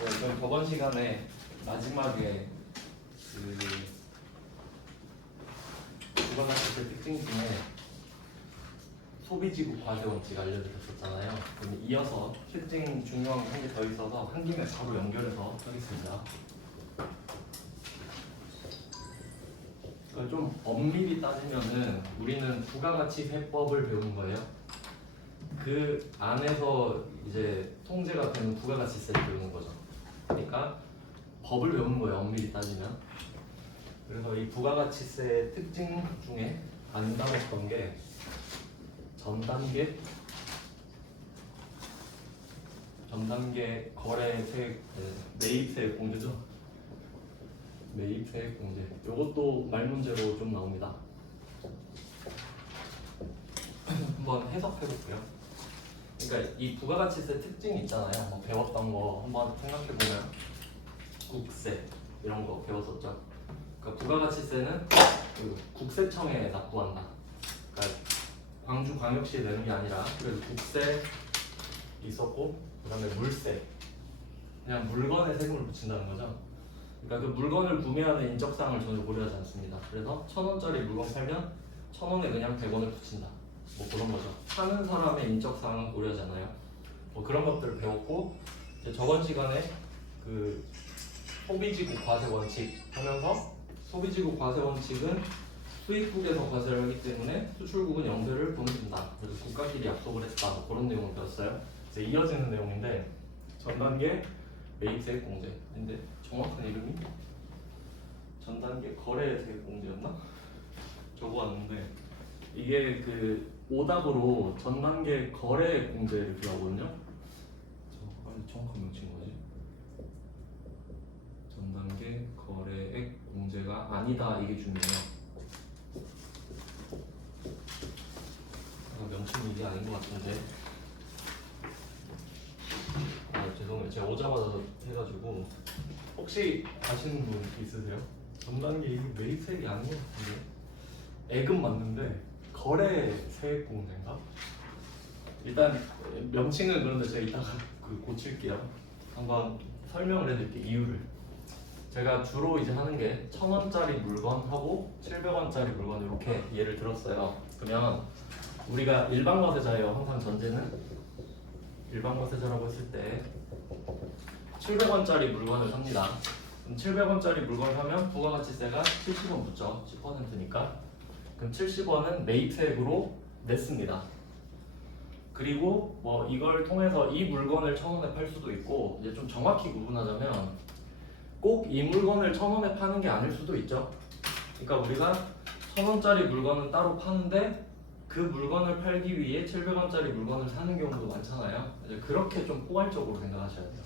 저희 저번 시간에 마지막에 부가가치세 특징 중에 소비지구 과세 원칙 알려드렸었잖아요. 그럼 이어서 특징 중요한 게 한 개 더 있어서 한 김에 바로 연결해서 하겠습니다. 좀 엄밀히 따지면은 우리는 부가가치세법을 배우는 거예요. 그 안에서 이제 통제가 되는 부가가치세를 배우는 거죠. 그러니까 법을 배우는 거예요. 엄밀히 따지면. 그래서 이 부가가치세 특징 중에 안 다뤘던 게 전단계 거래세액, 매입세액 공제죠. 매입세액 공제. 이것도 말문제로 좀 나옵니다. 한번 해석해 볼게요. 그러니까 이 부가가치세 특징이 있잖아요. 뭐 배웠던 거 한번 생각해 보면 국세 이런 거 배웠었죠. 그러니까 부가가치세는 그 국세청에 납부한다. 그러니까 광주광역시에 내는 게 아니라 그래도 국세 있었고 그다음에 물세, 그냥 물건에 세금을 붙인다는 거죠. 그러니까 그 물건을 구매하는 인적사항을 전혀 고려하지 않습니다. 그래서 1,000원짜리 물건 팔면 1,000원에 그냥 100원을 붙인다. 뭐 그런 거죠. 사는 사람의 인적사항은 고려하지 않아요. 뭐 그런 것들을 배웠고 이제 저번 시간에 그 소비지구 과세 원칙 하면서 소비지구 과세 원칙은 수입국에서 과세를 하기 때문에 수출국은 영세를 보내준다. 그래서 국가끼리 약속을 했다. 뭐 그런 내용을 배웠어요. 이제 이어지는 내용인데 전단계 매입세액 공제. 근데 정확한 이름이 전단계 거래세액 공제였나? 적어왔는데 이게 그 오답으로 전단계 거래 공제를 필요하거든요. 정확한 명칭 뭐지? 전단계 거래액 공제가 아니다. 이게 중요해요. 명칭이 이게 아닌 것 같은데. 죄송해요. 제가 오자마자 해가지고 혹시 아시는 분 있으세요? 전단계 이게 매입세액이 아닌 것 같은데. 액은 맞는데 거래세액 공제인가? 일단 명칭은 그런데 제가 이따가 고칠게요. 한번 설명을 해드릴게요. 이유를. 제가 주로 이제 하는 게 1,000원짜리 물건하고 700원짜리 물건 이렇게 예를 들었어요. 그러면 우리가 일반과세자예요. 항상 전제는 일반과세자라고 했을 때 700원짜리 물건을 삽니다. 그럼 700원짜리 물건을 사면 부가가치세가 70원 붙죠. 10%니까. 그럼 70원은 매입세액으로 냈습니다. 그리고 뭐 이걸 통해서 이 물건을 1,000원에 팔 수도 있고 이제 좀 정확히 구분하자면 꼭 이 물건을 1,000원에 파는 게 아닐 수도 있죠. 그러니까 우리가 1,000원짜리 물건은 따로 파는데 그 물건을 팔기 위해 700원짜리 물건을 사는 경우도 많잖아요. 이제 그렇게 좀 포괄적으로 생각하셔야 돼요.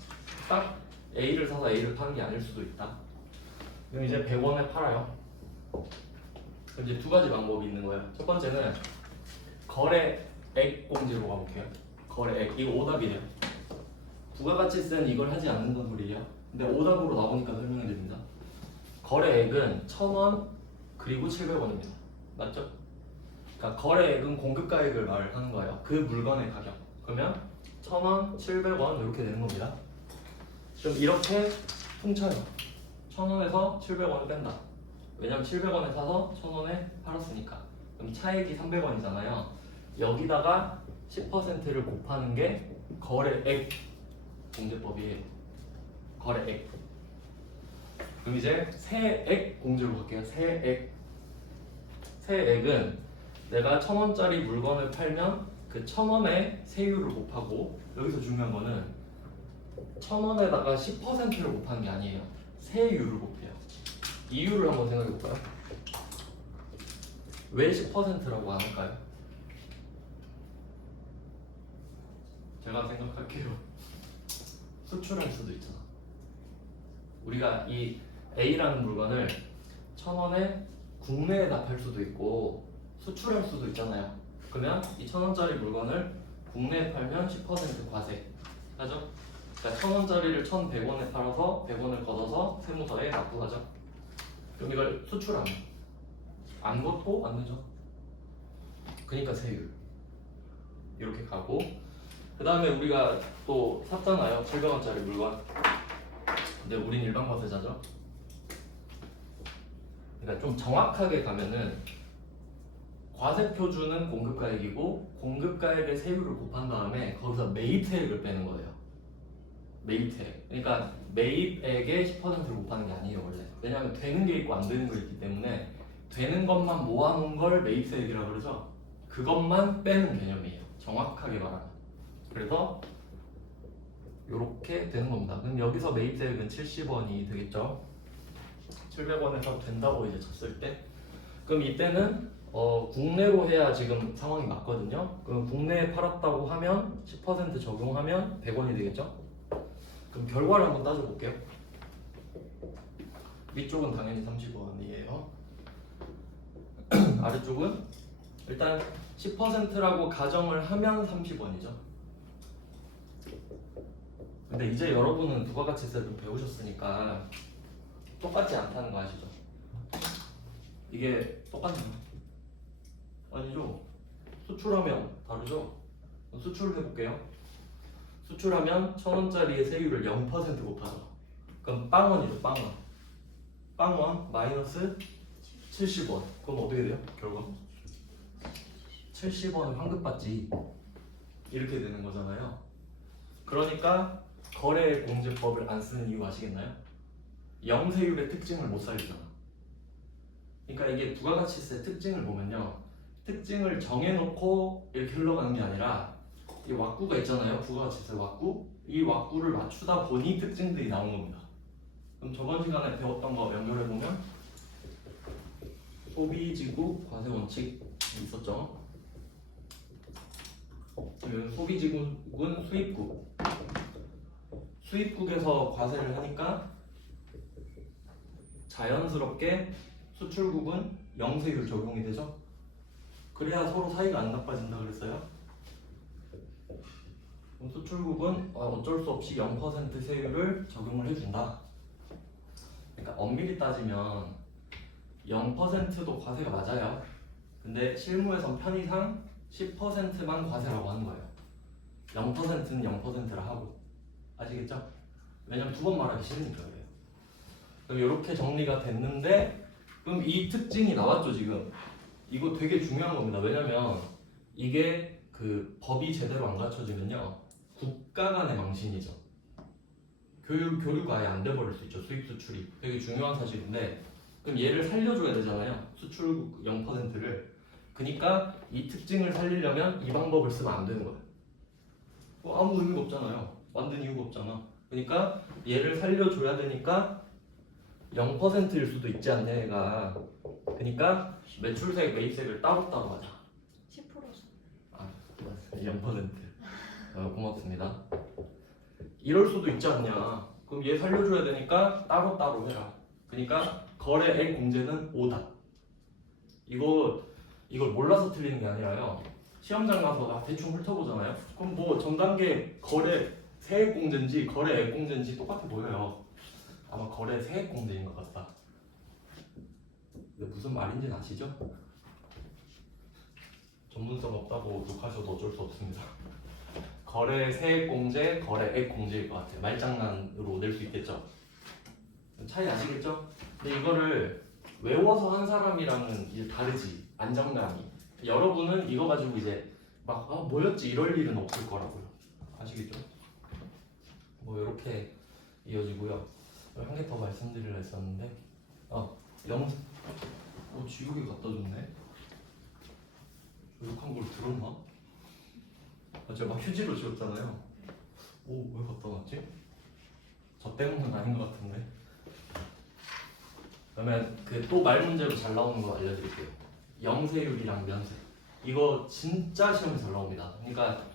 딱 A를 사서 A를 파는 게 아닐 수도 있다. 그럼 이제 100원에 팔아요. 그럼 이제 두 가지 방법이 있는 거예요. 첫 번째는 거래액 공제로 가볼게요. 거래액, 이거 오답이래요. 부가가치세는 이걸 하지 않는다는 소리예요. 근데 오답으로 나오니까 설명해 드립니다. 거래액은 1,000원 그리고 700원입니다. 맞죠? 그러니까 거래액은 공급가액을 말하는 거예요. 그 물건의 가격. 그러면 1,000원, 700원 이렇게 되는 겁니다. 그럼 이렇게 퉁쳐요. 1,000원에서 700원을 뺀다. 왜냐면 700원에 사서 1,000원에 팔았으니까. 그럼 차액이 300원이잖아요. 여기다가 10%를 곱하는 게 거래액 공제법이에요. 거래액. 그럼 이제 세액 공제로 갈게요. 세액은 내가 1,000원짜리 물건을 팔면 그 1,000원에 세율을 곱하고, 여기서 중요한 거는 1,000원에다가 10%를 곱하는 게 아니에요. 세율을 곱해요. 이유를 한번 생각해 볼까요? 왜 10%라고 안 할까요? 제가 생각할게요. 수출할 수도 있잖아. 우리가 이 A라는 물건을 1,000원에 국내에다 팔 수도 있고 수출할 수도 있잖아요. 그러면 이 1,000원짜리 물건을 국내에 팔면 10% 과세 하죠? 그러니까 1,000원짜리를 1,100원에 팔아서 100원을 걷어서 세무서에 납부하죠. 그럼 이걸 수출하면 안 걷고 안 내죠. 그러니까 세율 이렇게 가고, 그 다음에 우리가 또 샀잖아요. 700원짜리 물건. 근데 우린 일반 과세자죠. 그러니까 좀 정확하게 가면은 과세표준은 공급가액이고 공급가액의 세율을 곱한 다음에 거기서 매입세액을 빼는 거예요. 매입세액. 그러니까 매입액의 10%를 곱하는 게 아니에요 원래. 왜냐하면 되는 게 있고 안 되는 게 있기 때문에 되는 것만 모아놓은 걸 매입세액이라고 그러죠. 그것만 빼는 개념이에요. 정확하게 말하면. 그래서 이렇게 되는 겁니다. 그럼 여기서 매입세액은 70원이 되겠죠. 700원에서 된다고 이제 쳤을 때, 그럼 이때는 국내로 해야 지금 상황이 맞거든요. 그럼 국내에 팔았다고 하면 10% 적용하면 100원이 되겠죠. 그럼 결과를 한번 따져볼게요. 위쪽은 당연히 30원이에요. 아래쪽은 일단 10%라고 가정을 하면 30원이죠. 근데 이제 여러분은 부가가치세를 좀 배우셨으니까 똑같지 않다는 거 아시죠? 이게 똑같나요? 아니죠. 수출하면 다르죠? 수출을 해볼게요. 수출하면 1,000원짜리의 세율을 0% 곱하죠. 그럼 빵원이죠. 빵원. 빵원 마이너스 70원. 그럼 어떻게 돼요? 결과 70원을 환급받지. 이렇게 되는 거잖아요. 그러니까 거래공제법을 안 쓰는 이유 아시겠나요? 영세율의 특징을 못 살리잖아. 그러니까 이게 부가가치세 특징을 보면요, 특징을 정해놓고 이렇게 흘러가는 게 아니라 이 왁구가 있잖아요. 부가가치세 왁구. 이 왁구를 맞추다 보니 특징들이 나온 겁니다. 그럼 저번 시간에 배웠던 거 연결해보면 소비지구 과세 원칙이 있었죠. 그러면 소비지국은 수입국. 수입국에서 과세를 하니까 자연스럽게 수출국은 영세율 적용이 되죠. 그래야 서로 사이가 안 나빠진다 그랬어요. 그럼 수출국은 어쩔 수 없이 0% 세율을 적용을 해준다. 그러니까 엄밀히 따지면 0%도 과세가 맞아요. 근데 실무에선 편의상 10%만 과세라고 하는 거예요. 0%는 0%라 하고. 아시겠죠? 왜냐면 두 번 말하기 싫으니까 그래요. 그럼 이렇게 정리가 됐는데, 그럼 이 특징이 나왔죠 지금. 이거 되게 중요한 겁니다. 왜냐면 이게 그 법이 제대로 안 갖춰지면요, 국가 간의 망신이죠. 교류가 아예 안 돼버릴 수 있죠. 수입 수출이 되게 중요한 사실인데, 그럼 얘를 살려줘야 되잖아요. 수출국 0%를. 그러니까 이 특징을 살리려면 이 방법을 쓰면 안 되는 거예요. 아무 의미가 없잖아요. 만든 이유가 없잖아. 그러니까 얘를 살려줘야 되니까 0%일 수도 있지 않냐 얘가. 그러니까 매출세액, 매입세액을 따로따로 하자. 10%죠. 아, 0%. 고맙습니다. 이럴 수도 있지 않냐. 그럼 얘 살려줘야 되니까 따로따로 해라. 그러니까 거래액 공제는 5다. 이걸 몰라서 틀리는 게 아니라요, 시험장 가서 대충 훑어보잖아요. 그럼 뭐 전 단계 거래 세액 공제인지 거래액 공제인지 똑같아 보여요. 아마 거래 세액 공제인 것 같다. 근데 무슨 말인지 아시죠? 전문성 없다고 욕하셔도 어쩔 수 없습니다. 거래 세액 공제, 거래액 공제일 것 같아요. 말장난으로 낼 수 있겠죠? 차이 아시겠죠? 근데 이거를 외워서 한 사람이랑은 이제 다르지, 안정감이. 여러분은 이거 가지고 이제 막 뭐였지 이럴 일은 없을 거라고요. 아시겠죠? 뭐 이렇게 이어지고요. 한 개 더 말씀드리려 했었는데, 지우개 갖다 줬네. 욕한 걸 들었나? 제가 막 휴지로 지웠잖아요. 왜 갖다 놨지? 저 때문은 아닌 것 같은데. 그러면 그 또 말 문제로 잘 나오는 거 알려드릴게요. 영세율이랑 면세. 이거 진짜 시험에 잘 나옵니다. 그러니까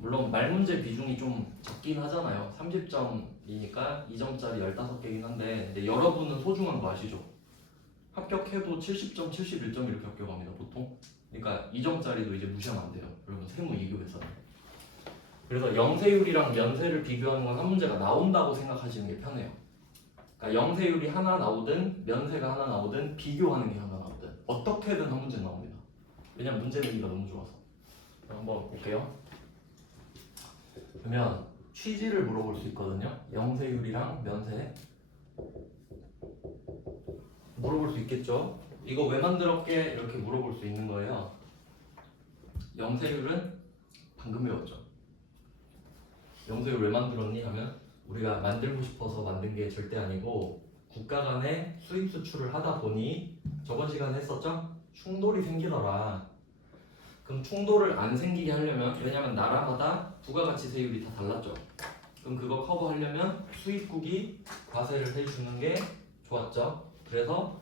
물론 말 문제 비중이 좀 적긴 하잖아요. 30점이니까 2점짜리 15개긴 한데, 근데 여러분은 소중한 거 아시죠? 합격해도 70점, 71점 이렇게 합격합니다 보통. 그러니까 2점짜리도 이제 무시하면 안 돼요. 여러분 세무 2급에서는. 그래서 영세율이랑 면세를 비교하는 건 한 문제가 나온다고 생각하시는 게 편해요. 그러니까 영세율이 하나 나오든 면세가 하나 나오든 비교하는 게 하나 나오든 어떻게든 한 문제 나옵니다. 왜냐면 문제 내기가 너무 좋아서. 한번 볼게요. 그러면 취지를 물어볼 수 있거든요. 영세율이랑 면세 물어볼 수 있겠죠. 이거 왜 만들었게 이렇게 물어볼 수 있는 거예요. 영세율은 방금 배웠죠. 영세율 왜 만들었니 하면 우리가 만들고 싶어서 만든 게 절대 아니고 국가 간의 수입 수출을 하다 보니 저번 시간에 했었죠? 충돌이 생기더라. 그럼 충돌을 안 생기게 하려면, 왜냐면 나라마다 부가가치세율이 다 달랐죠. 그럼 그거 커버하려면 수입국이 과세를 해주는 게 좋았죠. 그래서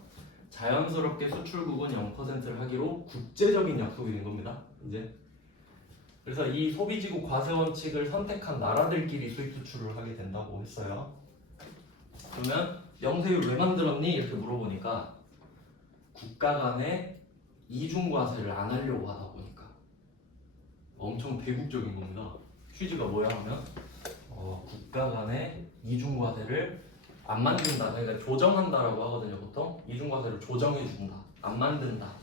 자연스럽게 수출국은 0%를 하기로 국제적인 약속이 된 겁니다. 이제 그래서 이 소비지구 과세 원칙을 선택한 나라들끼리 수입 수출을 하게 된다고 했어요. 그러면 영세율 왜 만들었니? 이렇게 물어보니까 국가 간에 이중과세를 안 하려고 하다 보니까 엄청 대국적인 겁니다. 취지가 뭐야 하면 국가 간에 이중과세를 안 만든다. 그러니까 조정한다라고 하거든요. 보통 이중과세를 조정해준다. 안 만든다.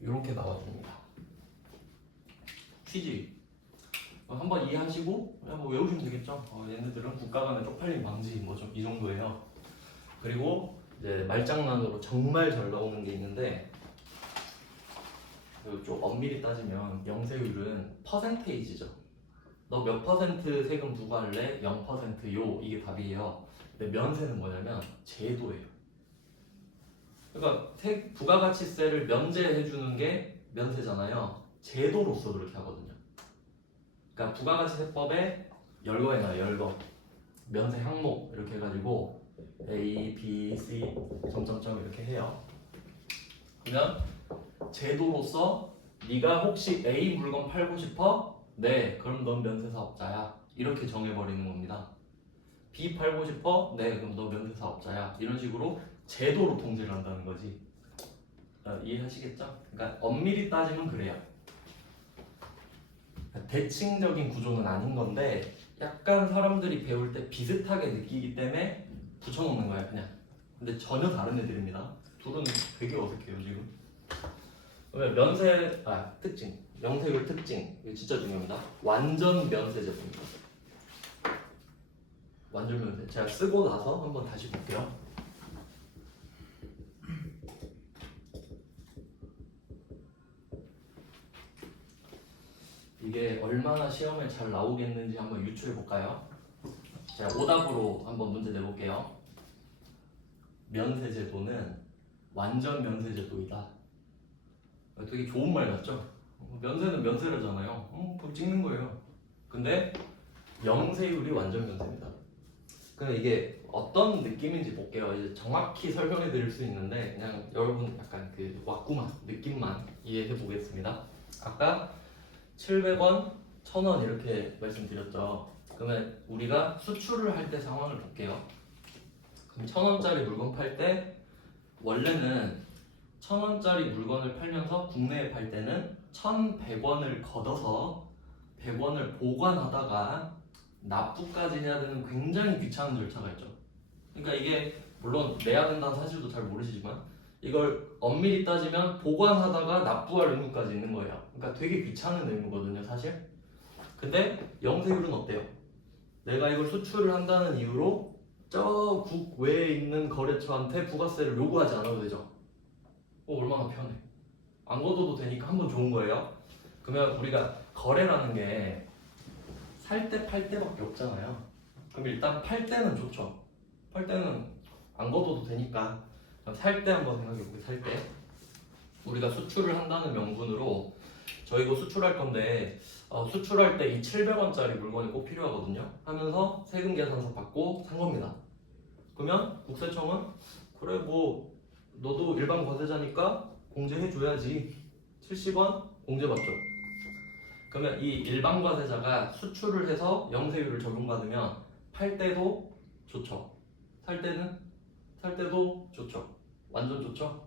이렇게 나와줍니다. 취지 한번 이해하시고 그냥 뭐 외우시면 되겠죠. 얘네들은 국가 간의 쪽팔림 방지 뭐 좀 이 정도예요. 그리고 이제 말장난으로 정말 잘 나오는 게 있는데 좀 엄밀히 따지면 영세율은 퍼센테이지죠. 너 몇 퍼센트 세금 부과할래? 0%요. 이게 답이에요. 근데 면세는 뭐냐면 제도예요. 그러니까 부가가치세를 면제해주는 게 면세잖아요. 제도로서 그렇게 하거든요. 그러니까 부가가치세법에 열거해 놔요. 열거. 면세 항목 이렇게 해가지고 A, B, C 점점점 이렇게 해요. 그러면 제도로서 네가 혹시 A 물건 팔고 싶어? 네, 그럼 넌 면세사업자야. 이렇게 정해버리는 겁니다. B 팔고 싶어? 네, 그럼 너 면세사업자야. 이런 식으로 제도로 통제를 한다는 거지. 이해하시겠죠? 그러니까 엄밀히 따지면 그래요. 대칭적인 구조는 아닌 건데 약간 사람들이 배울 때 비슷하게 느끼기 때문에 붙여놓는 거야 그냥. 근데 전혀 다른 애들입니다. 둘은 되게 어색해요 지금. 그러면 특징, 영세율 특징 이거 진짜 중요합니다. 완전 면세제도입니다. 완전 면세. 제가 쓰고 나서 한번 다시 볼게요. 이게 얼마나 시험에 잘 나오겠는지 한번 유추해 볼까요? 제가 오답으로 한번 문제 내볼게요. 면세제도는 완전 면세제도이다. 되게 좋은 말 같죠? 면세는 면세라잖아요. 그럼 찍는 거예요. 근데 영세율이 완전 면세입니다. 그럼 이게 어떤 느낌인지 볼게요. 이제 정확히 설명해 드릴 수 있는데 그냥 여러분 약간 그 왁구만 느낌만 이해해 보겠습니다. 아까 700원, 1000원 이렇게 말씀드렸죠. 그러면 우리가 수출을 할 때 상황을 볼게요. 그럼 1000원짜리 물건 팔 때 원래는 1000원짜리 물건을 팔면서 국내에 팔 때는 1100원을 걷어서 100원을 보관하다가 납부까지 해야 되는 굉장히 귀찮은 절차가 있죠. 그러니까 이게 물론 내야 된다는 사실도 잘 모르시지만 이걸 엄밀히 따지면 보관하다가 납부할 의무까지 있는 거예요. 그러니까 되게 귀찮은 의무거든요 사실. 근데 영세율은 어때요? 내가 이걸 수출을 한다는 이유로 저 국 외에 있는 거래처한테 부가세를 요구하지 않아도 되죠. 얼마나 편해. 안 걷어도 되니까 한번 좋은 거예요. 그러면 우리가 거래라는 게 살 때 팔 때밖에 없잖아요. 그럼 일단 팔 때는 좋죠. 팔 때는 안 걷어도 되니까 살 때 한번 생각해볼게요. 살 때 우리가 수출을 한다는 명분으로 저 이거 수출할 건데 수출할 때 이 700원짜리 물건이 꼭 필요하거든요 하면서 세금 계산서 받고 산 겁니다. 그러면 국세청은 그래 뭐 너도 일반 과세자니까 공제해줘야지. 70원 공제받죠. 그러면 이 일반 과세자가 수출을 해서 영세율을 적용받으면 팔 때도 좋죠. 살 때도 좋죠. 완전 좋죠.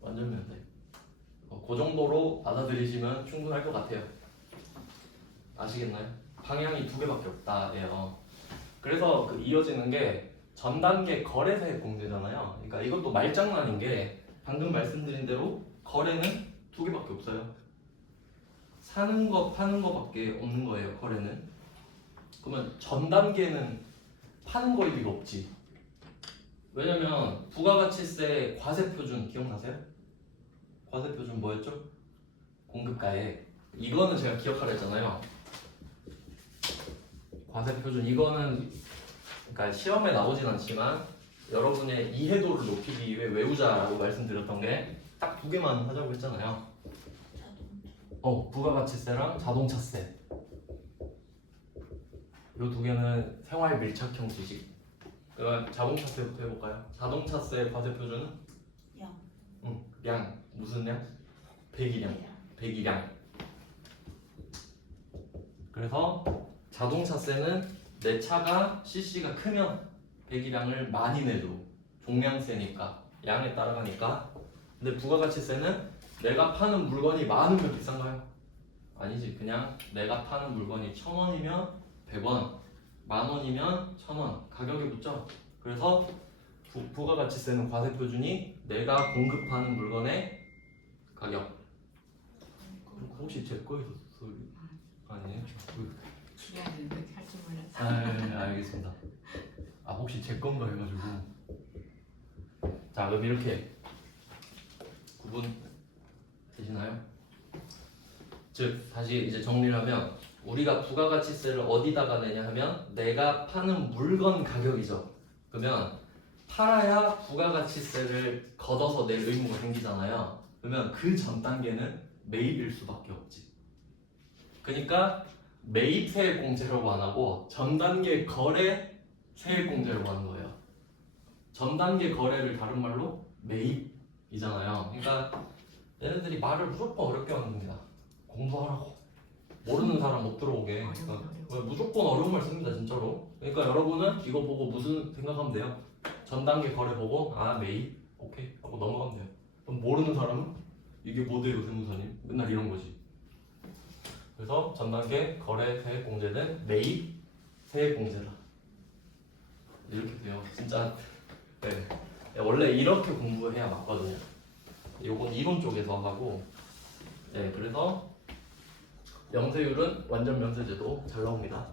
완전 면세. 그 정도로 받아들이시면 충분할 것 같아요. 아시겠나요? 방향이 두 개밖에 없다예요. 그래서 그 이어지는 게 전 단계 거래세 공제잖아요. 그러니까 이것도 말장난인 게 방금 말씀드린 대로 거래는 두 개밖에 없어요. 사는 거 파는 거밖에 없는 거예요. 거래는. 그러면 전 단계는 파는 거일 리가 없지. 왜냐면 부가가치세 과세표준 기억나세요? 과세표준 뭐였죠? 공급가액. 이거는 제가 기억하려 했잖아요. 과세표준 이거는 그러니까 시험에 나오진 않지만 여러분의 이해도를 높이기 위해 외우자라고 말씀드렸던 게 딱 두 개만 하자고 했잖아요. 부가가치세랑 자동차세. 이 두 개는 생활 밀착형 지식. 그럼 자동차세부터 해볼까요? 자동차세 과세표준은? 양. 량. 무슨 량? 배기량. 배기량. 그래서 자동차세는 내 차가 cc가 크면 배기량을 많이 내줘. 종량세니까 양에 따라가니까. 근데 부가가치세는 내가 파는 물건이 많으면 비싼가요? 아니지. 그냥 내가 파는 물건이 1,000원이면 100원, 10,000원이면 1,000원 가격에 붙죠. 그래서 부가가치세는 과세표준이 내가 공급하는 물건의 가격. 혹시 제 거에서 소리 아니에요? 기대하는 그렇게 할 줄 몰랐어. 알겠습니다. 혹시 제 건가 해가지고. 자, 그럼 이렇게 구분 되시나요? 즉 다시 이제 정리하면 우리가 부가가치세를 어디다가 내냐 하면 내가 파는 물건 가격이죠. 그러면 팔아야 부가가치세를 걷어서 낼 의무가 생기잖아요. 그러면 그 전 단계는 매입일 수밖에 없지. 그러니까 매입 세액공제라고 안 하고 전 단계 거래 세액공제라고 하는 거예요. 전 단계 거래를 다른 말로 매입이잖아요. 그러니까 얘네들이 말을 무조건 어렵게 하는 겁니다. 공부하라고. 모르는 사람 못 들어오게. 그러니까 무조건 어려운 말 씁니다, 진짜로. 그러니까 여러분은 이거 보고 무슨 생각하면 돼요? 전 단계 거래 보고 매입? 오케이 하고 넘어가면 돼요. 그럼 모르는 사람은 이게 뭐대요, 세무사님? 맨날 이런 거지. 그래서 전 단계 거래 세액 공제는 매입 세액 공제다. 이렇게 돼요. 진짜 네. 원래 이렇게 공부해야 맞거든요. 요건 이론 쪽에서 하고. 네, 그래서 명세율은 완전 면세제도 잘 나옵니다.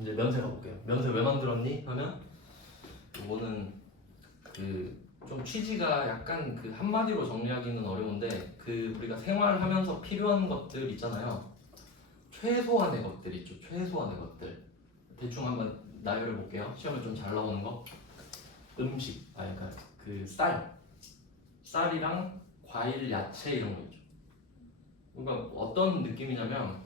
이제 면세 가볼게요. 면세 왜 만들었니? 하면 이거는 좀 취지가 약간 한마디로 정리하기는 어려운데 우리가 생활하면서 필요한 것들 있잖아요. 최소한의 것들 있죠. 최소한의 것들. 대충 한번 나열해 볼게요. 시험에 좀 잘 나오는 거. 음식, 그러니까 쌀이랑 과일, 야채 이런 거 있죠. 그러니까 어떤 느낌이냐면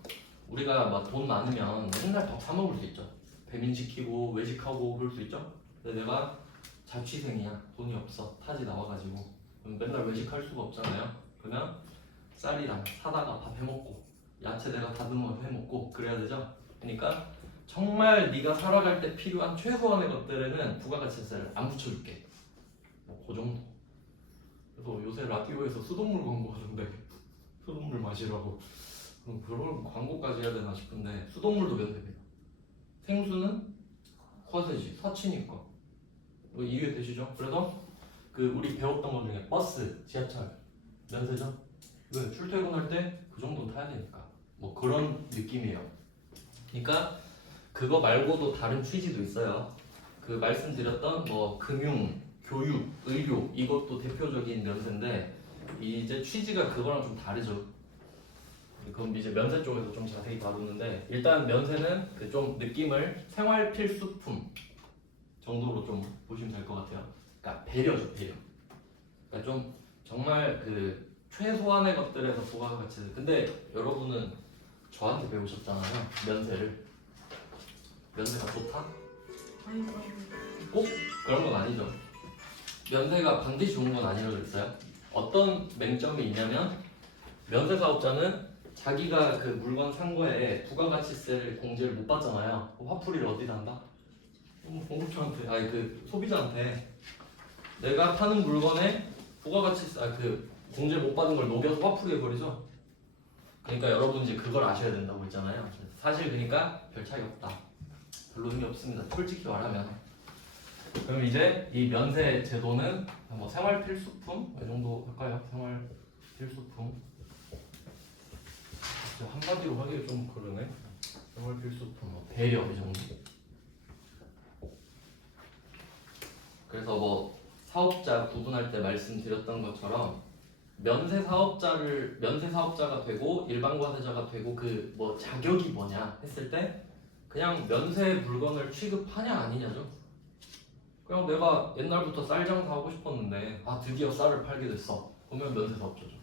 우리가 막 돈 많으면 맨날 밥 사 먹을 수 있죠. 배민시키고 외식하고 그럴 수 있죠. 근데 내가 자취생이야, 돈이 없어, 타지 나와가지고 그럼 맨날 외식할 수가 없잖아요. 그러면 쌀이랑 사다가 밥 해먹고 야채 내가 다듬어 해먹고 그래야 되죠. 그러니까 정말 네가 살아갈 때 필요한 최소한의 것들에는 부가가치세를 안 붙여줄게. 그 정도. 그래서 요새 라디오에서 수돗물 광고하던데 수돗물 마시라고. 그럼 그런 광고까지 해야 되나 싶은데 수돗물도 면세입니다. 생수는 과세지, 사치니까. 이해되시죠? 그래서 우리 배웠던 것 중에 버스, 지하철 면세죠? 왜? 출퇴근할 때 그 정도는 타야 되니까. 그런 느낌이에요. 그러니까 그거 말고도 다른 취지도 있어요. 말씀드렸던 금융, 교육, 의료 이것도 대표적인 면세인데 이제 취지가 그거랑 좀 다르죠. 그럼 이제 면세 쪽에서 좀 자세히 다루는데 일단 면세는 좀 느낌을 생활 필수품 정도로 좀 보시면 될 것 같아요. 그러니까 배려죠, 배려. 그러니까 좀 정말 최소한의 것들에서 부가가치. 근데 여러분은 저한테 배우셨잖아요, 면세를. 면세가 좋다? 꼭 그런 건 아니죠. 면세가 반드시 좋은 건 아니라고 그랬어요. 어떤 맹점이 있냐면 면세 사업자는 자기가 물건 산 거에 부가가치세를 공제를 못 받잖아요. 화풀이를 어디다 한다? 공급처한테, 소비자한테 내가 파는 물건에 부가가치세, 공제 못 받은 걸 녹여서 화풀이 해버리죠. 그러니까 여러분 이제 그걸 아셔야 된다고 했잖아요. 사실 그러니까 별 차이 없다. 별로 의미 없습니다. 솔직히 말하면. 그럼 이제 이 면세 제도는 생활 필수품 이 정도 할까요? 생활 필수품. 한마디로 하기가 좀 그러네. 생활 필수품 뭐 배려 이 정도. 그래서 뭐 사업자 구분할 때 말씀드렸던 것처럼 면세 사업자가 되고 일반 과세자가 되고 그 뭐 자격이 뭐냐 했을 때 그냥 면세 물건을 취급하냐 아니냐죠. 그냥 내가 옛날부터 쌀 장사하고 싶었는데 드디어 쌀을 팔게 됐어. 그러면 면세 사업자죠.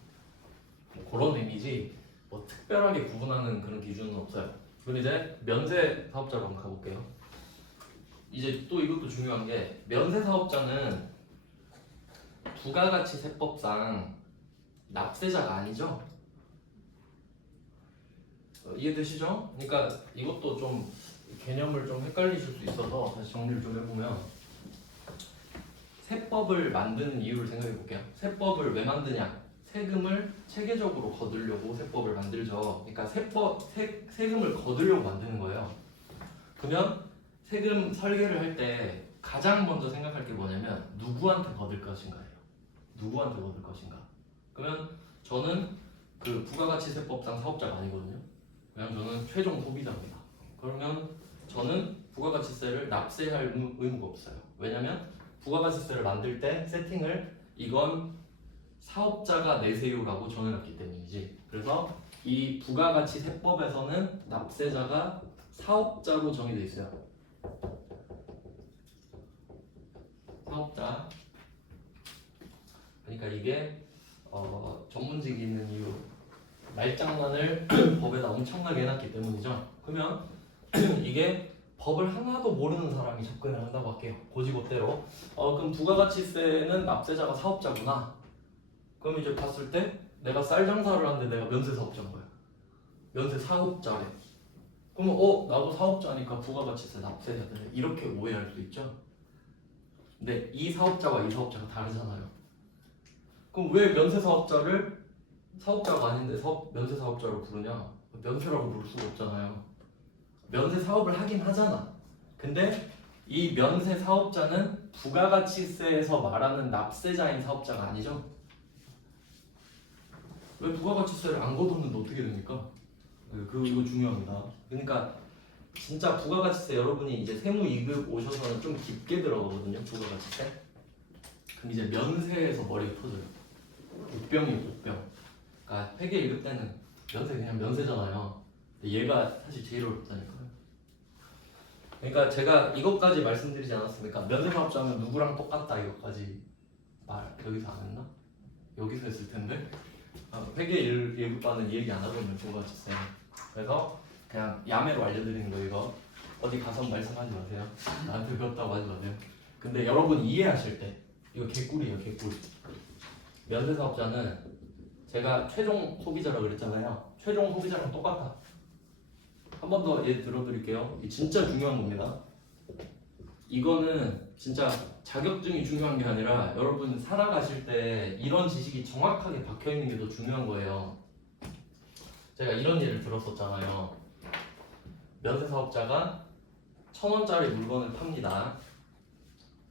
뭐 그런 의미지 뭐 특별하게 구분하는 그런 기준은 없어요. 그럼 이제 면세 사업자로 한번 가볼게요. 이제 또 이것도 중요한 게 면세 사업자는 부가가치 세법상 납세자가 아니죠. 이해되시죠? 그러니까 이것도 좀 개념을 좀 헷갈리실 수 있어서 다시 정리를 좀 해보면 세법을 만드는 이유를 생각해 볼게요. 세법을 왜 만드냐? 세금을 체계적으로 거두려고 세법을 만들죠. 그러니까 세금을 거두려고 만드는 거예요. 그러면 세금 설계를 할 때 가장 먼저 생각할 게 뭐냐면 누구한테 거둘 것인가예요. 누구한테 거둘 것인가. 그러면 저는 그 부가가치세법상 사업자가 아니거든요. 그냥 저는 최종 소비자입니다. 그러면 저는 부가가치세를 납세할 의무가 없어요. 왜냐면 부가가치세를 만들 때 세팅을 이건 사업자가 내세요라고 정해놨기 때문이지. 그래서 이 부가가치세법에서는 납세자가 사업자로 정의되어 있어요. 사업자. 그러니까 이게 전문직이 있는 이유 말장난을 법에다 엄청나게 해놨기 때문이죠. 그러면 이게 법을 하나도 모르는 사람이 접근을 한다고 할게요. 고지고대로. 그럼 부가가치세는 납세자가 사업자구나. 그럼 이제 봤을 때 내가 쌀 장사를 하는데 내가 면세 사업자인 거야. 면세 사업자래. 그러면 나도 사업자니까 부가가치세 납세자 되네. 이렇게 오해할 수 있죠. 근데 이 사업자와 이 사업자가 다르잖아요. 그럼 왜 면세 사업자를 사업자가 아닌데 면세 사업자로 부르냐? 면세라고 부를 수가 없잖아요. 면세 사업을 하긴 하잖아. 근데 이 면세 사업자는 부가가치세에서 말하는 납세자인 사업자가 아니죠. 왜 부가가치세를 안 거두는데 어떻게 됩니까? 이거 중요합니다. 그러니까 진짜 부가가치세 여러분이 이제 세무 2급 오셔서는 좀 깊게 들어가거든요. 부가가치세. 그럼 이제 면세에서 머리가 터져요. 복병이에요, 복병. 그러니까 회계 1급 때는 면세 그냥 면세잖아요. 근데 얘가 사실 제일 어렵다니까요. 그러니까 제가 이것까지 말씀드리지 않았습니까? 면세 사업자면 누구랑 똑같다 이것까지 말 여기서 안 했나? 여기서 했을 텐데. 회계 1급반은 얘기 안 하거든요, 부가가치세. 그래서 그냥 야매로 알려드리는 거 이거 어디 가서 말씀하지 마세요. 나한테 배웠다고 하지 마세요. 근데 여러분 이해하실 때 이거 개꿀이에요, 개꿀. 면세 사업자는 제가 최종 소비자라고 그랬잖아요. 최종 소비자랑 똑같아. 한 번 더 예를 들어드릴게요. 이게 진짜 중요한 겁니다. 이거는 진짜 자격증이 중요한 게 아니라 여러분 살아가실 때 이런 지식이 정확하게 박혀있는 게 더 중요한 거예요. 제가 이런 예를 들었었잖아요. 면세 사업자가 1,000원짜리 물건을 팝니다.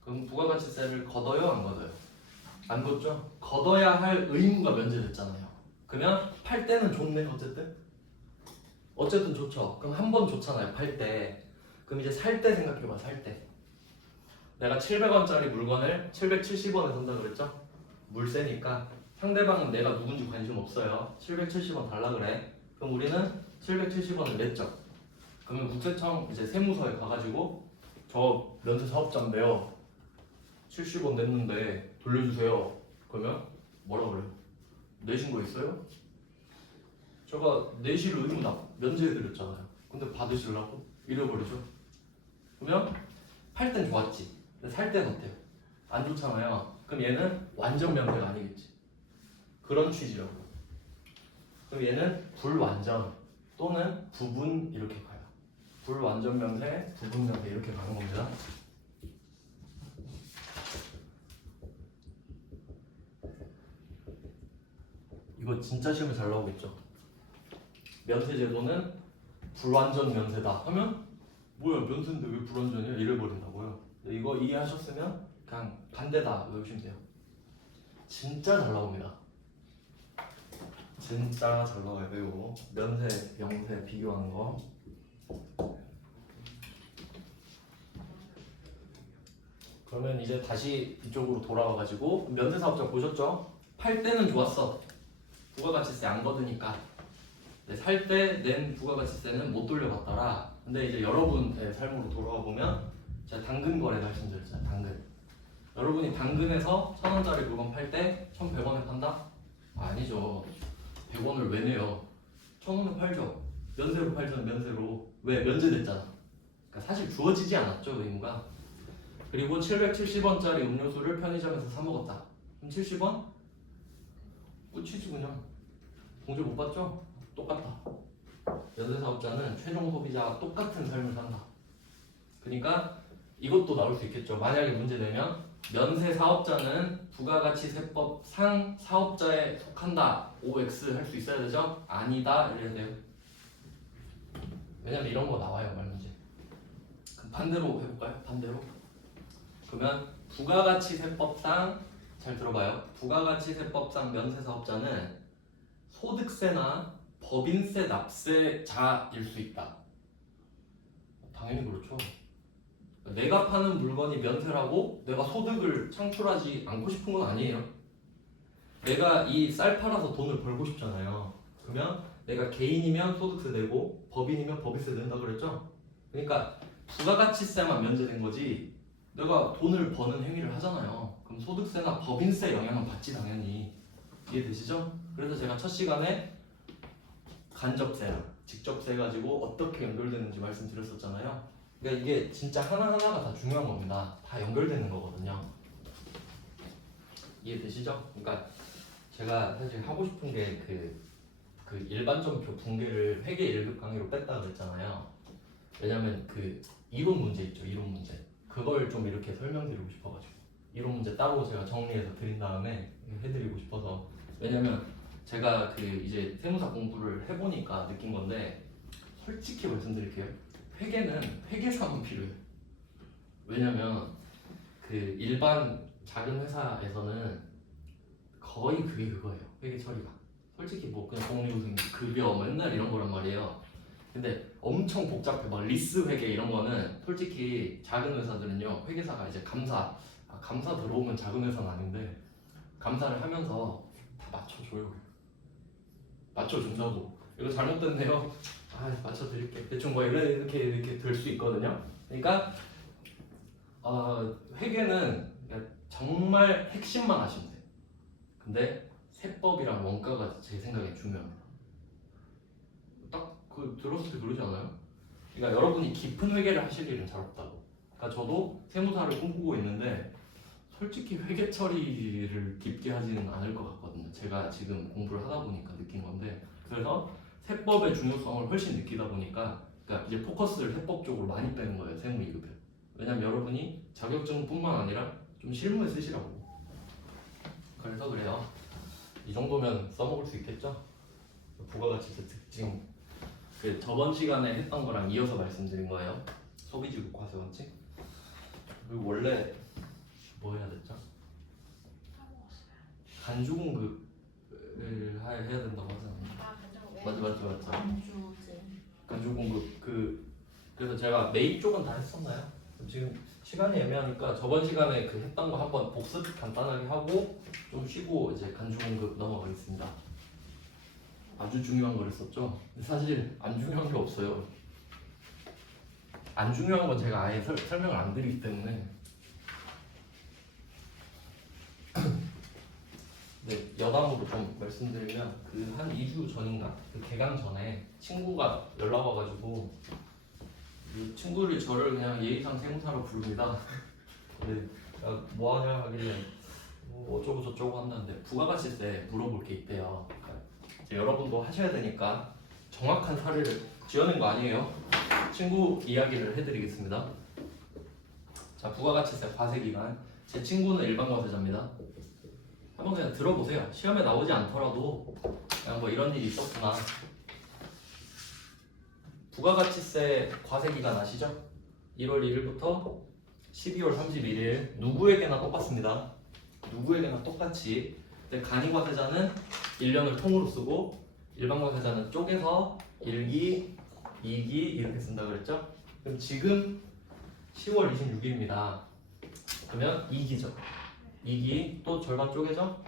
그럼 부가가치세를 걷어요, 안 걷어요? 안 걷죠? 걷어야 할 의무가 면제됐잖아요. 그러면 팔 때는 좋네, 어쨌든 좋죠. 그럼 한 번 좋잖아요, 팔 때. 그럼 이제 살 때 생각해봐, 살 때. 내가 700원짜리 물건을 770원에 산다 그랬죠? 물세니까 상대방은 내가 누군지 관심 없어요. 770원 달라 그래. 그럼 우리는 770원을 냈죠. 그러면 국세청 이제 세무서에 가가지고 저 면세 사업자인데요. 70원 냈는데 돌려주세요. 그러면 뭐라 그래요? 내신 거 있어요? 제가 내실 의무 면제해드렸잖아요. 근데 받으시려고? 잃어버리죠. 그러면 팔 땐 좋았지. 근데 살 땐 어때요? 안 좋잖아요. 그럼 얘는 완전 면세가 아니겠지. 그런 취지라고. 그럼 얘는 불완전 또는 부분 이렇게 가요. 불완전 면세, 부분 면세 이렇게 가는 겁니다. 이거 진짜 시험에 잘 나오겠죠. 면세 제도는 불완전 면세다 하면 뭐야 면세인데 왜 불완전이야? 이래버린다고요. 이거 이해하셨으면 그냥 반대다 외우시면 돼요. 진짜 잘 나옵니다. 진짜 잘 나와요 이거. 면세, 명세 비교하는 거. 그러면 이제 다시 이쪽으로 돌아와가지고 면세사업자 보셨죠? 팔 때는 좋았어. 부가가치세 안 걷으니까. 살 때 낸 부가가치세는 못 돌려받더라. 근데 이제 여러분의 삶으로 돌아와 보면 제가 당근 거래 말씀드렸잖아요. 당근. 여러분이 당근에서 1,000원짜리 물건 팔 때 1,100원에 판다? 아니죠. 100원을 왜 내요? 1,000원에 팔죠. 면세로 팔잖아. 면세로. 왜? 면제됐잖아. 그러니까 사실 주어지지 않았죠. 의무가. 그리고 770원짜리 음료수를 편의점에서 사 먹었다. 그럼 70원? 끝이지 그냥. 공제 못 받죠? 똑같다. 면세사업자는 최종 소비자와 똑같은 삶을 산다. 그러니까 이것도 나올 수 있겠죠. 만약에 문제 내면 면세사업자는 부가가치세법상 사업자에 속한다. OX 할 수 있어야 되죠? 아니다 이래야 돼요. 왜냐면 이런 거 나와요 말 문제. 그럼 반대로 해볼까요? 반대로. 그러면 부가가치세법상 잘 들어봐요. 부가가치세법상 면세사업자는 소득세나 법인세 납세자일 수 있다. 당연히 그렇죠. 내가 파는 물건이 면세라고 내가 소득을 창출하지 않고 싶은 건 아니에요. 내가 이 쌀 팔아서 돈을 벌고 싶잖아요. 그러면 내가 개인이면 소득세 내고 법인이면 법인세 낸다 그랬죠? 그러니까 부가가치세만 면제된 거지 내가 돈을 버는 행위를 하잖아요. 그럼 소득세나 법인세 영향은 받지 당연히. 이해되시죠? 그래서 제가 첫 시간에 간접세랑 직접세 가지고 어떻게 연결되는지 말씀드렸었잖아요. 그러니까 이게 진짜 하나하나가 다 중요한 겁니다. 다 연결되는 거거든요. 이해되시죠? 그러니까 제가 사실 하고 싶은 게 그 일반점표 붕괴를 회계 1급 강의로 뺐다 그랬잖아요. 왜냐면 그 이론 문제 있죠. 이론 문제. 그걸 좀 이렇게 설명드리고 싶어가지고 이론 문제 따로 제가 정리해서 드린 다음에 해드리고 싶어서. 왜냐면 제가 그 이제 세무사 공부를 해보니까 느낀 건데 솔직히 말씀드릴게요. 회계는 회계사만 필요해요. 왜냐면 그 일반 작은 회사에서는 거의 그게 그거예요. 회계 처리가. 솔직히 뭐 그냥 공유승 급여 맨날 이런 거란 말이에요. 근데 엄청 복잡해. 막 리스 회계 이런 거는 솔직히 작은 회사들은요. 회계사가 이제 감사 들어오면 작은 회사는 아닌데 감사를 하면서 다 맞춰줘요. 맞춰준다고. 이거 잘못됐네요. 맞춰드릴게. 대충 뭐 이렇게 될 수 있거든요. 그러니까 회계는 정말 핵심만 하시면 돼요. 근데 세법이랑 원가가 제 생각에 중요합니다. 딱 그 들었을 때 그러지 않아요? 그러니까 여러분이 깊은 회계를 하실 일은 잘 없다고. 그러니까 저도 세무사를 꿈꾸고 있는데 솔직히 회계 처리를 깊게 하지는 않을 것 같거든요. 제가 지금 공부를 하다 보니까 느낀 건데. 그래서 세법의 중요성을 훨씬 느끼다 보니까 그러니까 이제 포커스를 세법 쪽으로 많이 빼는 거예요. 세무 2급에. 왜냐면 여러분이 자격증뿐만 아니라 좀 실무에 쓰시라고. 그래서 그래요. 이 정도면 써먹을 수 있겠죠? 부가가치세 특징. 그 저번 시간에 했던 거랑 이어서 말씀드린 거예요. 소비지급 과세 원칙. 그리고 원래 뭐 해야 됐죠? 간주 공급을 해야 된다고 하잖아요. 맞죠. 간주 공급 그래서 제가 매입 쪽은 다 했었나요? 지금 시간이 애매하니까 저번 시간에 그 했던 거 한번 복습 간단하게 하고 좀 쉬고 이제 간주 공급 넘어가겠습니다. 아주 중요한 걸 했었죠. 근데 사실 안 중요한 게 없어요. 안 중요한 건 제가 아예 설명을 안 드리기 때문에. 네, 여담으로 좀 말씀드리면 그 한 2주 전인가 그 개강 전에 친구가 연락 와가지고 그 친구들이 저를 그냥 예의상 세무사로 부릅니다. 네, 뭐 하냐 하길래 뭐 어쩌고 저쩌고 한다는데 부가가치세 물어볼 게 있대요. 이제 여러분도 하셔야 되니까 정확한 사례를 지어낸 거 아니에요. 친구 이야기를 해드리겠습니다. 자, 부가가치세 과세 기간. 제 친구는 일반 과세자입니다. 한번 그냥 들어보세요. 시험에 나오지 않더라도 그냥 뭐 이런 일이 있었구나. 부가가치세 과세 기간 아시죠? 1월 1일부터 12월 31일 누구에게나 똑같습니다. 누구에게나 똑같이. 근데 간이과세자는 1년을 통으로 쓰고 일반과세자는 쪼개서 1기, 2기 이렇게 쓴다 그랬죠? 그럼 지금 10월 26일입니다. 그러면 2기죠. 2기 또 절반 쪼개죠?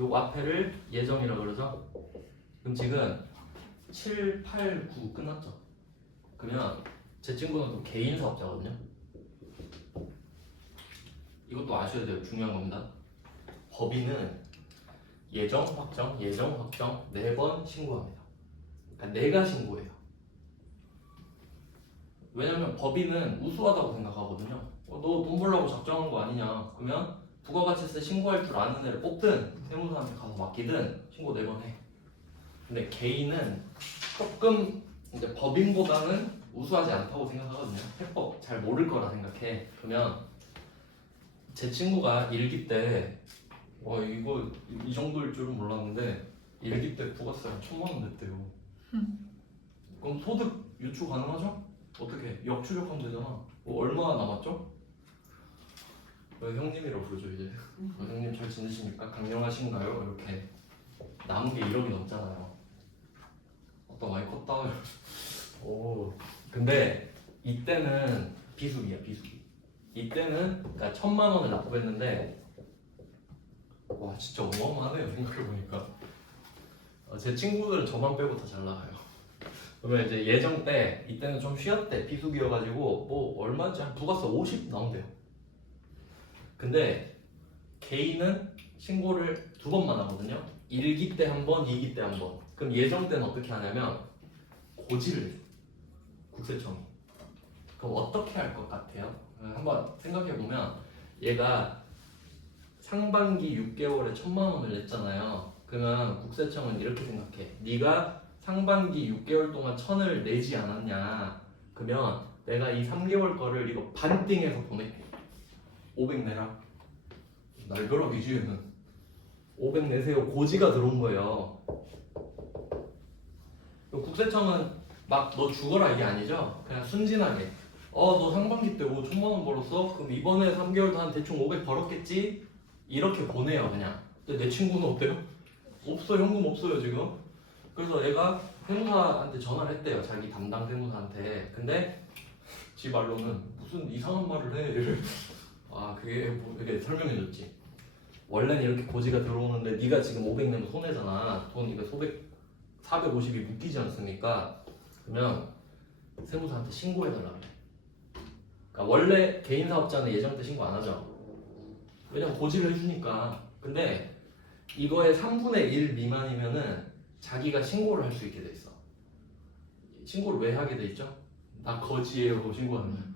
요 앞에를 예정이라 그러죠? 그럼 지금 7, 8, 9 끝났죠? 그러면 제 친구는 또 개인 사업자거든요. 이것도 아셔야 돼요. 중요한 겁니다. 법인은 예정, 확정, 예정, 확정 4번 신고합니다. 그러니까 내가 신고해요. 왜냐면 법인은 우수하다고 생각하거든요. 너 돈 벌려고 작정한 거 아니냐? 그러면 부가가치세 신고할 줄 아는 애를 뽑든 세무사한테 가서 맡기든 신고 4번 해. 근데 개인은 조금 이제 법인보다는 우수하지 않다고 생각하거든요. 해법 잘 모를 거라 생각해. 그러면 제 친구가 1기 때 이거 이 정도일 줄은 몰랐는데 1기 때 부가세 한 1,000만 원 냈대요. 그럼 소득 유추 가능하죠? 어떻게? 역추적하면 되잖아. 얼마나 남았죠? 형님이라고 부르죠 이제. 형님 잘 지내십니까? 강령하신가요? 이렇게 남은 게 1억이 넘잖아요. 많이 컸다. 오. 근데 이때는 비수기야 비수기. 이때는 그러니까 1,000만 원을 납부했는데 와 진짜 어마어마하네요 생각해보니까. 제 친구들은 저만 빼고 다 잘 나가요. 그러면 이제 예정 때 이때는 좀 쉬었대. 비수기여가지고 뭐 얼마지? 한 부가세 50 나온대요. 근데 개인은 신고를 2번만 하거든요. 1기 때 한 번, 2기 때 한 번. 그럼 예정 때는 어떻게 하냐면 고지를 해줘. 국세청이. 그럼 어떻게 할 것 같아요? 한번 생각해보면 얘가 상반기 6개월에 1,000만 원을 냈잖아요. 그러면 국세청은 이렇게 생각해. 네가 상반기 6개월 동안 1,000을 내지 않았냐. 그러면 내가 이 3개월 거를 이거 반띵해서 보낼게. 500 내라. 날벼락이지 얘는. 500 내세요. 고지가 들어온 거예요. 국세청은 막 너 죽어라 이게 아니죠? 그냥 순진하게 너 상반기 때 1,000만 원 벌었어? 그럼 이번에 3개월 더 한 대충 500 벌었겠지? 이렇게 보내요 그냥. 근데 내 친구는 어때요? 없어. 현금 없어요 지금. 그래서 얘가 세무사한테 전화를 했대요. 자기 담당 세무사한테. 근데 지 말로는 무슨 이상한 말을 해. 이래. 그게 뭐 이렇게 설명해줬지. 원래는 이렇게 고지가 들어오는데 네가 지금 500 내면 손해잖아. 돈 이거 450이 묶이지 않습니까? 그러면 세무사한테 신고해달라 그래. 그러니까 원래 개인 사업자는 예정 때 신고 안 하죠. 왜냐면 고지를 해주니까. 근데 이거의 3분의 1 미만이면은 자기가 신고를 할 수 있게 돼 있어. 신고를 왜 하게 돼 있죠? 나 거지예요 신고하면.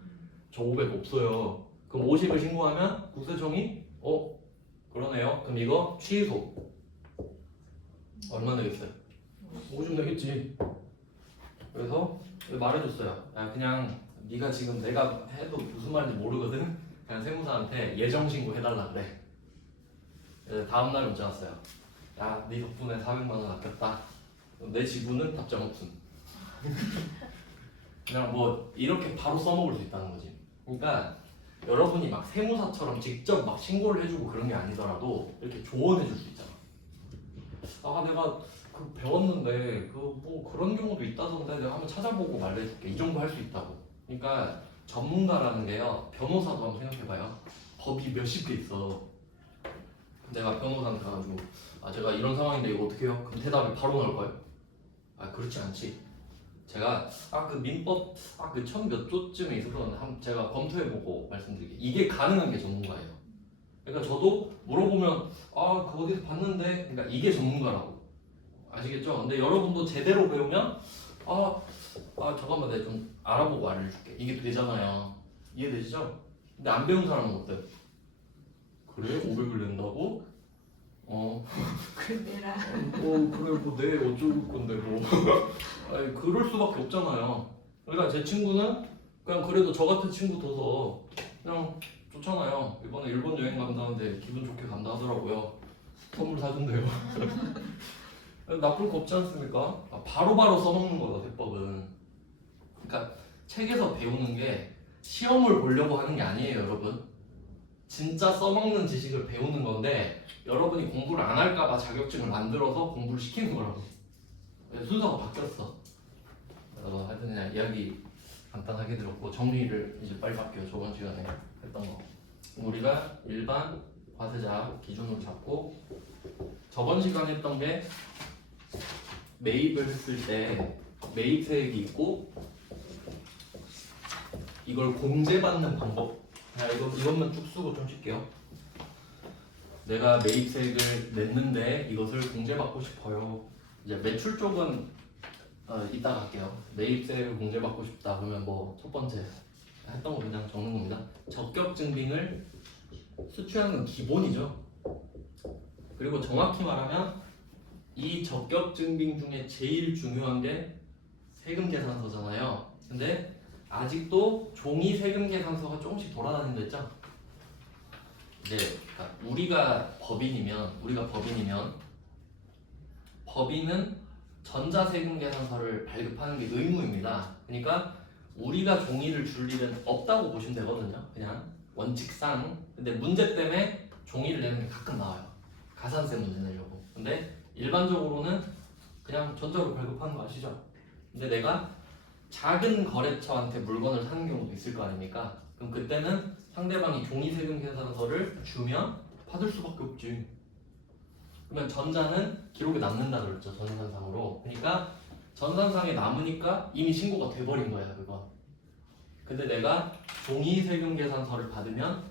저 500 없어요. 그럼 50을 신고하면 국세청이 그러네요. 그럼 이거 취소. 얼마 내겠어요? 50 내겠지. 그래서 말해줬어요. 그냥 네가 지금 내가 해도 무슨 말인지 모르거든. 그냥 세무사한테 예정 신고 해달라 그래. 다음 날 문자 왔어요. 네 덕분에 400만 원 아꼈다. 내 지분은 답장 없음. 그냥 뭐 이렇게 바로 써먹을 수 있다는 거지. 그러니까 여러분이 막 세무사처럼 직접 막 신고를 해주고 그런 게 아니더라도 이렇게 조언해줄 수 있잖아. 내가 배웠는데 뭐 그런 경우도 있다던데 내가 한번 찾아보고 말해줄게. 이 정도 할 수 있다고. 그러니까 전문가라는 게요. 변호사도 한번 생각해봐요. 법이 몇십 개 있어. 내가 변호사한테 가가지고 제가 이런 상황인데 이거 어떻게 해요? 그럼 대답이 바로 나올 거예요? 그렇지 않지. 제가 그 민법 그 1000몇 조쯤에 있어서 제가 검토해보고 말씀드릴게요. 이게 가능한 게 전문가예요. 그러니까 저도 물어보면 그 어디서 봤는데, 그러니까 이게 전문가라고. 아시겠죠? 근데 여러분도 제대로 배우면 잠깐만 내가 좀 알아보고 알려줄게. 이게 되잖아요. 이해되시죠? 근데 안 배운 사람은 어때? 그래? 500을 낸다고? 내라. 그래 뭐 내 어쩔 건데 뭐. 그럴 수밖에 없잖아요. 그러니까 제 친구는 그냥 그래도 저 같은 친구 둬서 그냥 좋잖아요. 이번에 일본 여행 간다는데 기분 좋게 간다 하더라고요. 선물 사준대요. 나쁠 거 없지 않습니까? 바로바로 써먹는 거다 세법은. 그러니까 책에서 배우는 게 시험을 보려고 하는 게 아니에요 여러분. 진짜 써먹는 지식을 배우는 건데 여러분이 공부를 안 할까봐 자격증을 만들어서 공부를 시키는 거라고. 순서가 바뀌었어. 하여튼 그냥 이야기 간단하게 들었고 정리를 이제 빨리 할게요. 저번 시간에 했던 거. 우리가 일반 과세자 기준으로 잡고 저번 시간에 했던 게 매입을 했을 때 매입세액이 있고 이걸 공제받는 방법. 이것만 쭉 쓰고 좀 쉴게요. 내가 매입세액을 냈는데 이것을 공제받고 싶어요. 이제 매출 쪽은 이따 갈게요. 매입세액을 공제받고 싶다 그러면 뭐 첫 번째 했던 거 그냥 적는 겁니다. 적격 증빙을 수취하는 건 기본이죠. 그리고 정확히 말하면 이 적격 증빙 중에 제일 중요한 게 세금 계산서잖아요. 근데 아직도 종이 세금 계산서가 조금씩 돌아다닌다 했죠. 이제 우리가 법인이면 법인은 전자세금 계산서를 발급하는 게 의무입니다. 그러니까 우리가 종이를 줄 일은 없다고 보시면 되거든요. 그냥 원칙상. 근데 문제 때문에 종이를 내는 게 가끔 나와요. 가산세 문제 내려고. 근데 일반적으로는 그냥 전자로 발급하는 거 아시죠? 근데 내가 작은 거래처한테 물건을 사는 경우도 있을 거 아닙니까? 그럼 그때는 상대방이 종이 세금 계산서를 주면 받을 수밖에 없지. 그러면 전자는 기록에 남는다 그랬죠. 전산상으로. 그러니까 전산상에 남으니까 이미 신고가 돼버린 거야 그건. 근데 내가 종이 세금 계산서를 받으면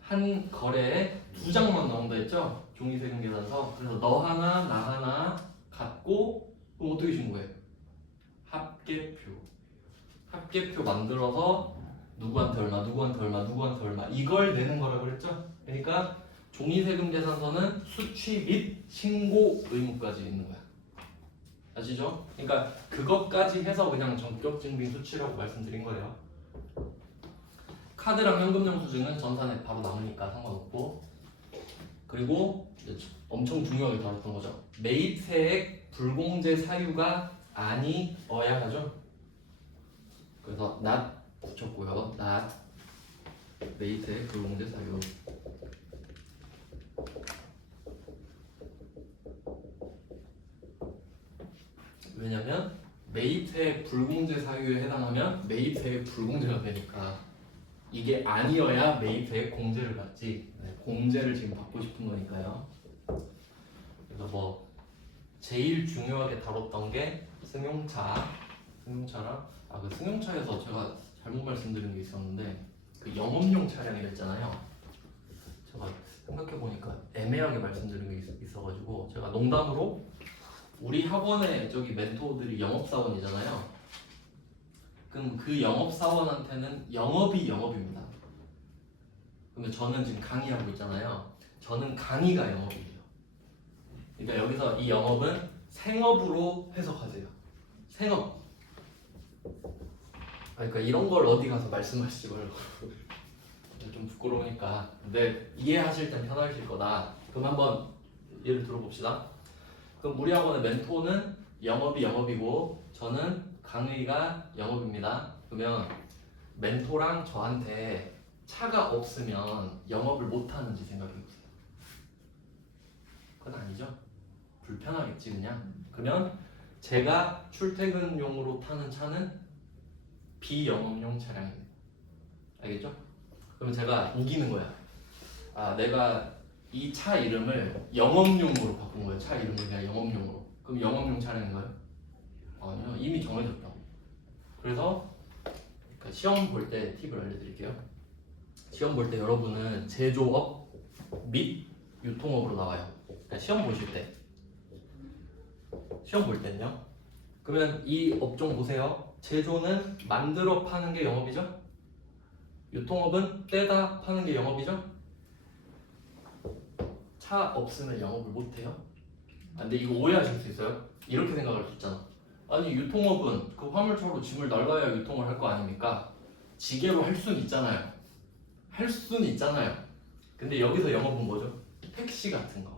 한 거래에 2장만 나온다 했죠. 종이 세금 계산서. 그래서 너 하나 나 하나 갖고 그럼 어떻게 신고해? 합계표 만들어서 누구한테 얼마 이걸 내는 거라 그랬죠. 그러니까 종이 세금 계산서는 수취 및 신고 의무까지 있는 거야. 아시죠? 그러니까 그것까지 해서 그냥 전격 증빙 수취라고 말씀드린 거예요. 카드랑 현금 영수증은 전산에 바로 남으니까 상관없고. 그리고 엄청 중요하게 다뤘던 거죠. 매입세액 불공제 사유가 아니어야 하죠. 그래서 not 붙였고요. not 매입세액 불공제 사유. 왜냐면 매입세액 불공제 사유에 해당하면 매입세액 불공제가 되니까 이게 아니어야 매입세액 공제를 받지. 공제를 지금 받고 싶은 거니까요. 그래서 뭐 제일 중요하게 다뤘던 게 승용차랑 그 승용차에서 제가 잘못 말씀드린 게 있었는데 그 영업용 차량이랬잖아요. 제가 생각해 보니까 애매하게 말씀드린 게 있어가지고 제가 농담으로 우리 학원에 저기 멘토들이 영업사원이잖아요. 그럼 그 영업사원한테는 영업이 영업입니다. 그러면 저는 지금 강의하고 있잖아요. 저는 강의가 영업이에요. 그러니까 여기서 이 영업은 생업으로 해석하세요. 생업. 그러니까 이런 걸 어디 가서 말씀하시지 말고 좀 부끄러우니까. 근데 이해하실 땐 편하실 거다. 그럼 한번 예를 들어봅시다. 그럼 우리 학원의 멘토는 영업이 영업이고 저는 강의가 영업입니다. 그러면 멘토랑 저한테 차가 없으면 영업을 못 하는지 생각해 보세요. 그건 아니죠. 불편하겠지 그냥. 그러면 제가 출퇴근용으로 타는 차는 비영업용 차량입니다. 알겠죠? 그럼 제가 우기는 거야. 내가 이 차 이름을 영업용으로 바꾼 거예요. 차 이름을 그냥 영업용으로. 그럼 영업용 차량인가요? 아니요. 이미 정해졌다고. 그래서 시험 볼 때 팁을 알려드릴게요. 시험 볼 때 여러분은 제조업 및 유통업으로 나와요. 그러니까 시험 보실 때. 시험 볼 때는요. 그러면 이 업종 보세요. 제조는 만들어 파는 게 영업이죠. 유통업은 떼다 파는 게 영업이죠. 차 없으면 영업을 못해요. 근데 이거 오해하실 수 있어요. 이렇게 생각할 수 있잖아. 아니 유통업은 그 화물차로 짐을 날라야 유통을 할 거 아닙니까? 지게로 할 수는 있잖아요. 할 수는 있잖아요. 근데 여기서 영업은 뭐죠? 택시 같은 거.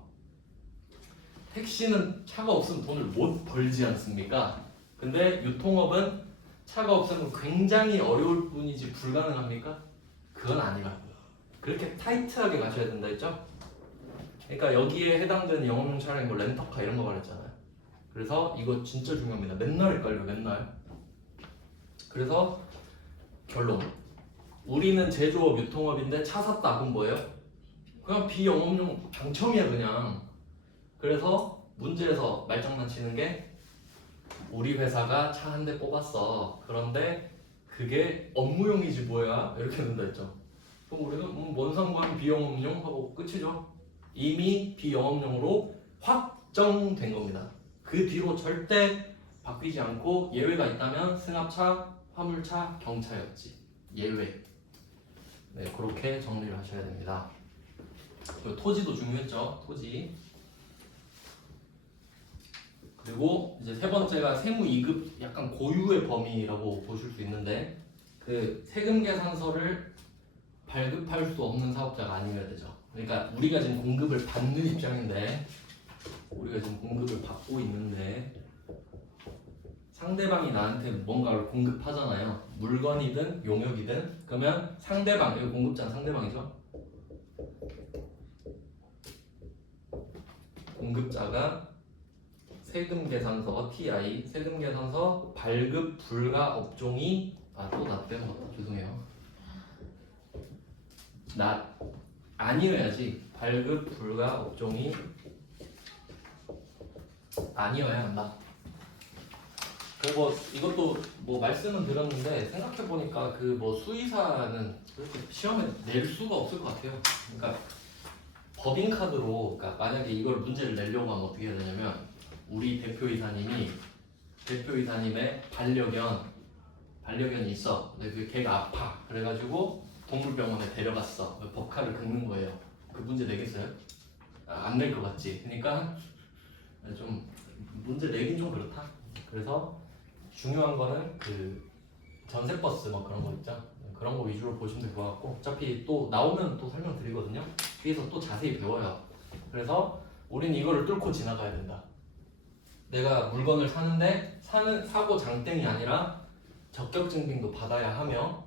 택시는 차가 없으면 돈을 못 벌지 않습니까? 근데 유통업은 차가 없으면 굉장히 어려울 뿐이지 불가능합니까? 그건 아니라고요. 그렇게 타이트하게 가셔야 된다 했죠? 그러니까 여기에 해당되는 영업용 차량이 뭐 렌터카 이런 거 말했잖아요. 그래서 이거 진짜 중요합니다. 맨날 헷갈려요, 맨날. 그래서 결론. 우리는 제조업, 유통업인데 차 샀다. 그럼 뭐예요? 그냥 비영업용 당첨이야 그냥. 그래서 문제에서 말장난 치는 게 우리 회사가 차 한 대 뽑았어. 그런데 그게 업무용이지 뭐야? 이렇게 된다 했죠. 그럼 우리는 뭔 상관 비영업용 하고 끝이죠. 이미 비영업용으로 확정된 겁니다. 그 뒤로 절대 바뀌지 않고 예외가 있다면 승합차, 화물차, 경차였지. 예외. 네, 그렇게 정리를 하셔야 됩니다. 그리고 토지도 중요했죠. 토지. 그리고 이제 세 번째가 세무 이급 약간 고유의 범위라고 보실 수 있는데 그 세금 계산서를 발급할 수 없는 사업자가 아니어야 되죠. 그러니까 우리가 지금 공급을 받는 입장인데 우리가 지금 공급을 받고 있는데 상대방이 나한테 뭔가를 공급하잖아요. 물건이든 용역이든 그러면 상대방, 이거 공급자는 상대방이죠. 공급자가 세금 계산서 TI 세금 계산서 발급 불가 업종이 또 나 빼먹었다. 죄송해요. 아니어야지. 발급 불가 업종이 아니어야 한다. 그리고 이것도 뭐 말씀은 드렸는데 생각해 보니까 그 뭐 수의사는 그렇게 시험에 낼 수가 없을 것 같아요. 그러니까 법인카드로 그러니까 만약에 이걸 문제를 내려고 하면 어떻게 해야 되냐면 우리 대표이사님의 반려견이 있어. 근데 그 걔가 아파. 그래가지고 동물병원에 데려갔어. 법카를 긁는 거예요. 그 문제 내겠어요? 안 낼 것 같지. 그러니까 좀 문제 내긴 좀 그렇다. 그래서 중요한 거는 그 전세버스 뭐 그런 거 있죠. 그런 거 위주로 보시면 될 것 같고 어차피 또 나오면 또 설명드리거든요. 뒤에서 또 자세히 배워요. 그래서 우린 이거를 뚫고 지나가야 된다. 내가 물건을 사는데 사고 장땡이 아니라 적격증빙도 받아야 하며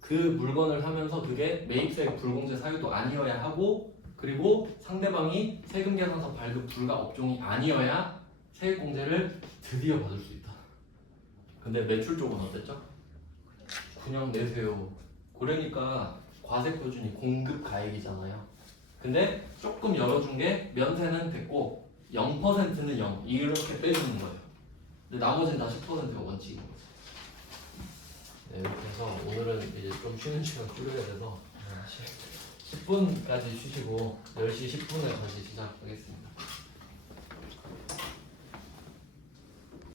그 물건을 사면서 그게 매입세 불공제 사유도 아니어야 하고 그리고 상대방이 세금 계산서 발급 불가 업종이 아니어야 세액공제를 드디어 받을 수 있다. 근데 매출 쪽은 어땠죠? 그냥 내세요. 그러니까 과세표준이 공급 가액이잖아요. 근데 조금 열어준 게 면세는 됐고 0%는 0 이렇게 빼주는 거예요. 근데 나머지는 다 10%가 원칙인 거죠. 네, 이렇게 해서 오늘은 이제 좀 쉬는 시간 줄여야 돼서 10분까지 쉬시고 10시 10분에 다시 시작하겠습니다.